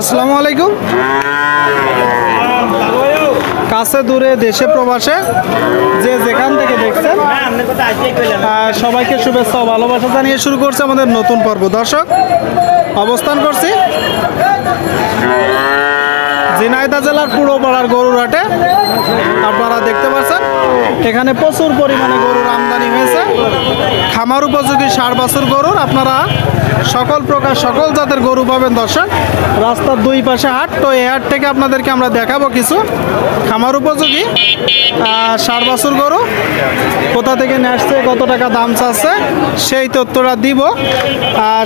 আসসালামু আলাইকুম। কাছে দূরে দেশে প্রবাসে যে যেখান থেকে দেখছেন সবাইকে শুভেচ্ছা ও ভালোবাসা জানিয়ে শুরু করছে আমাদের নতুন পর্ব। দর্শক, অবস্থান করছি ঝিনাইদহ জেলার পুরোপাড়ার গরুর হাটে। আপনারা দেখতে পাচ্ছেন এখানে প্রচুর পরিমাণে গরুর আমদানি হয়েছে। খামার উপযোগী 60 বছর গরুর আপনারা সকল প্রকার সকল জাতের গরু পাবেন। দর্শক, রাস্তার দুই পাশে হাট, তো এই হাট থেকে আপনাদেরকে আমরা দেখাবো কিছু খামার উপযোগী 60 বছর গরু কোথা থেকে নিয়ে আসছে, কত টাকা দাম চাচ্ছে সেই তথ্যটা দিব।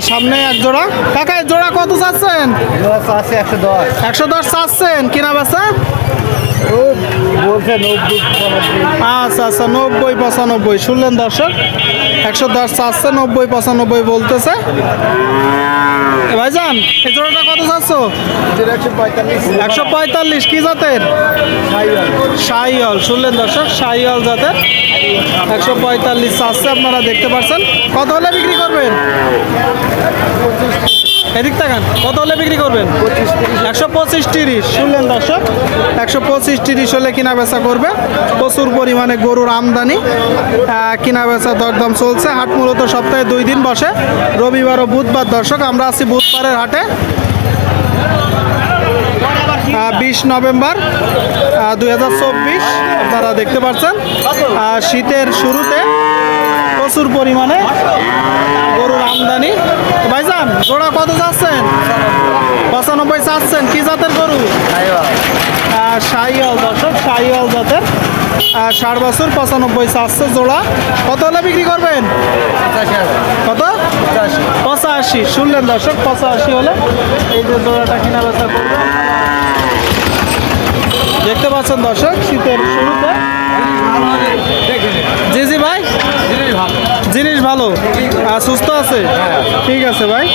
সামনে এক জোড়া। কাকা, জোড়া কত চাচ্ছেন? 110 চাচ্ছেন। কিনা বেচা আচ্ছা আচ্ছা, 90-95 শুনলেন দর্শক। 110 চাচ্ছে, 90-95 বলতেছে। ভাইজান, এই জোড়াটা কত চাচ্ছ? 145। কি জাতের? শাহিওয়াল। শুনলেন দর্শক, শাহিওয়াল জাতের 145 চাচ্ছে। আপনারা দেখতে পাচ্ছেন। কত হলে বিক্রি করবেন? এদিক তাকান, কত হলে বিক্রি করবেন? 125-30। শুনলেন দর্শক, 125-30 হলে কিনা বেচা করবে। প্রচুর পরিমাণে গরুর আমদানি, কিনা বেচা দরদাম চলছে। হাট মূলত সপ্তাহে 2 দিন বসে, রবিবার ও বুধবার। দর্শক, আমরা আছি বুধবারের হাটে। 20 নভেম্বর 2024। আপনারা দেখতে পাচ্ছেন শীতের শুরুতে প্রচুর পরিমাণে গরুর আমদানি। ভাইজান, জোড়া কত চাচ্ছেন? 95 চাচ্ছেন। কি জাতের গরু? শাহিওয়াল। দর্শক, শাহিওয়াল জাতের 60 বছর, 95 চাচ্ছে জোড়া। কত হলে বিক্রি করবেন? কত? 85। শুনলেন দর্শক, 85 হলে এই যে জোড়াটা কিনা বেচা করবে। দেখতে পাচ্ছেন দর্শক, শীতের শুরুতে। জি জি ভাই, জিনিস ভালো, সুস্থ আছে। ঠিক আছে ভাই,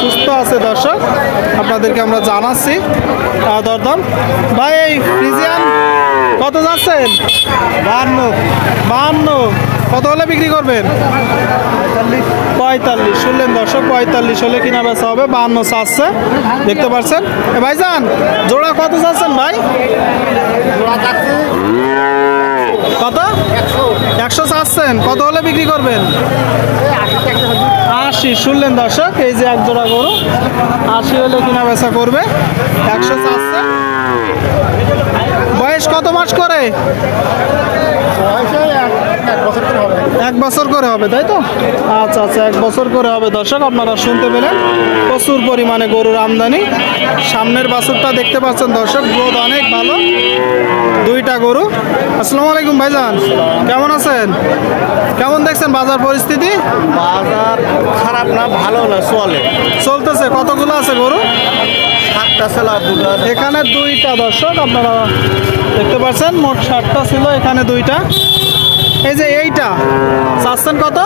সুস্থ আছে। দর্শক, আপনাদেরকে আমরা জানাচ্ছি দরদাম। ভাই, এই ফ্রিজিয়ান কত যাচ্ছেন? 52। কত হলে বিক্রি করবেন? 45। শুনলেন দর্শক, 45 হলে কিনা বেচা হবে। 52 চাচ্ছে। দেখতে পাচ্ছেন। ভাইজান, জোড়া কত চাচ্ছেন ভাই? কত? 100 চাচ্ছেন। কত হলে বিক্রি করবেন? 80। শুনলেন দর্শক, এই যে এক জোড়া গরু 80 হলে কিনা বেচা করবে। 100 চাচ্ছে। বয়স কত মাস করে? 1 বছর করে হবে, তাই তো? আচ্ছা আচ্ছা, 1 বছর করে হবে। দর্শক, আপনারা শুনতে পেলেন প্রচুর পরিমাণে গরুর আমদানি। সামনের বাছুরটা দেখতে পাচ্ছেন দর্শক, গ্রোথ অনেক ভালো। 2টা গরু। আসসালামু আলাইকুম ভাইজান, কেমন আছেন? কেমন দেখছেন বাজার পরিস্থিতি? বাজার খারাপ না, ভালো না, চলতেছে। কতগুলো আছে গরু? 7টা ছিল। এখানে 2টা। দর্শক, আপনারা দেখতে পাচ্ছেন মোট 7টা ছিল, এখানে 2টা। এই যে এইটা চাচ্ছেন কত?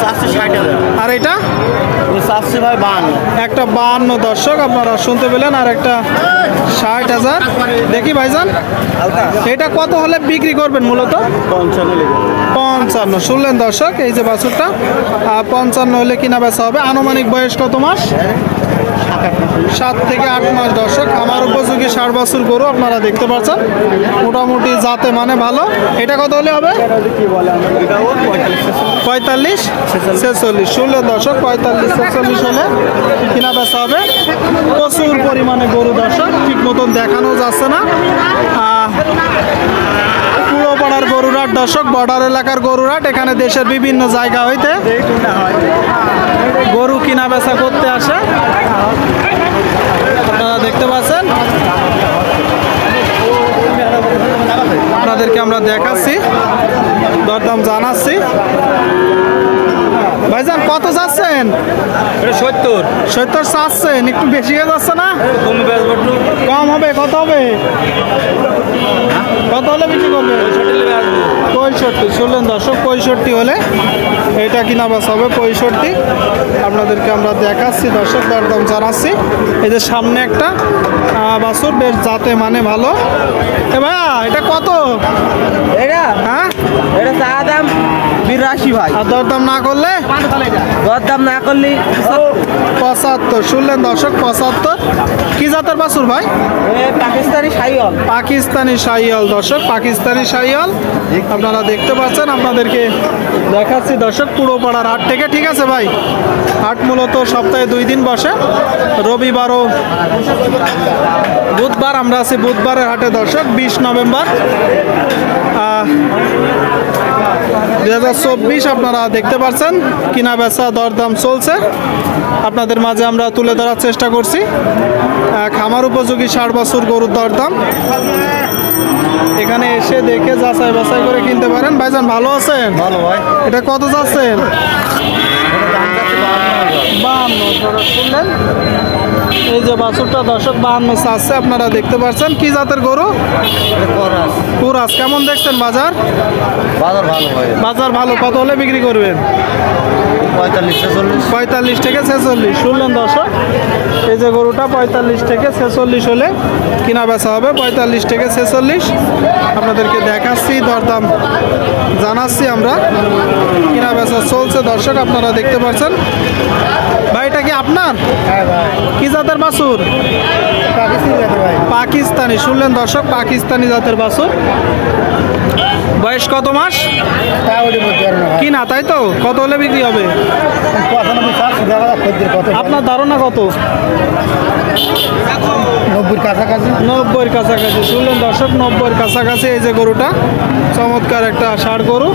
60,000। আর এটা? চাচ্ছি ভাই 52। একটা 52। দর্শক, আপনারা শুনতে পেলেন। আর একটা 60,000। দেখি ভাইজান, এটা কত হলে বিক্রি করবেন মূলত? 55। শুনলেন দর্শক, এই যে বাছুরটা 55 হলে কিনা বেচা হবে। আনুমানিক বয়স কত মাস? 7 থেকে 8 মাস। দর্শক, আমার উপযোগী 60 বছর গরু আপনারা দেখতে পাচ্ছেন, মোটামুটি জাতে মানে ভালো। এটা কত হলে হবে? 45-46। শুনলেন দর্শক, 45-46 হলে কিনা বেচা হবে। প্রচুর পরিমাণে গরু। দর্শক, ঠিক মতন দেখানো যাচ্ছে না। পুরোপাড়ার গরুরাট। দর্শক, বর্ডার এলাকার গরুরাট। এখানে দেশের বিভিন্ন জায়গা হইতে গরু কিনা বেচা করতে আসে। আপনারা দেখতে পাচ্ছেন, আপনাদেরকে আমরা দেখাচ্ছি, দরদাম জানাচ্ছি। ভাইজান, কত চাচ্ছেন? 70 চাচ্ছেন। একটু বেশি হয়ে যাচ্ছে না? কম হবে। কত হবে? কত হলে বিক্রি করবে? 65। শুনলেন দর্শক, 65 হলে এটা কিনা বেচা হবে। 65 আপনাদেরকে আমরা দেখাচ্ছি দর্শক, দরদাম জানাচ্ছি। এই যে সামনে একটা বাছুর, বেশ জাতে মানে ভালো। এ ভাইয়া, এটা কত? এটা হ্যাঁ, এটা চা দাম 82 ভাই। আর দরদাম না করলে দরদাম না করলে 75। শুনলেন দর্শক, 75। কি জাতের বাছুর ভাই? পাকিস্তানি শাহিওয়াল। পাকিস্তানি শাহিওয়াল দর্শক, পাকিস্তানি শাহিওয়াল আপনারা দেখতে পাচ্ছেন। আপনাদেরকে দেখাচ্ছি দর্শক পুরোপাড়ার হাট থেকে। ঠিক আছে ভাই, হাট মূলত সপ্তাহে 2 দিন বসে, রবিবার ও বুধবার। আমরা আছি বুধবারের হাটে দর্শক, 20 নভেম্বর 2024। আপনারা দেখতে পাচ্ছেন কিনা বেচা দরদাম চলছে, আপনাদের মাঝে আমরা তুলে ধরার চেষ্টা করছি। খামার উপযোগী 60 বছর গরুর দরদাম এখানে এসে দেখে যাচাই বাছাই করে কিনতে পারেন। ভাইজান ভালো আছেন? ভালো ভাই। এটা কত যাচ্ছেন? 52। শুনলেন, এই যে বাছুরটা দর্শক 52 চাচ্ছে, আপনারা দেখতে পাচ্ছেন। কি জাতের গরু? কুরাস। কেমন দেখছেন বাজার? বাজার ভালো ভাই। বাজার ভালো। কত হলে বিক্রি করবেন? 45 থেকে 46। শুনলেন দর্শক, এই যে গরুটা 45 থেকে 46 হলে কিনা বেচা হবে। 45 থেকে 46 আপনাদেরকে দেখাচ্ছি, দরদাম জানাচ্ছি আমরা। কিনা বেচা চলছে দর্শক, আপনারা দেখতে পাচ্ছেন। ভাই এটা কি আপনার? কি জাতের বাছুর? পাকিস্তানি। শুনলেন দর্শক, পাকিস্তানি জাতের বাছুর। বয়স কত মাস? কি না, তাই তো? কত হলে বিক্রি হবে? আপনার ধারণা কত? 90 কাছাকাছি। 90-র কাছাকাছি। শুনলেন দর্শক, 90-র কাছাকাছি। এই যে গরুটা চমৎকার একটা ষাঁড় গরু।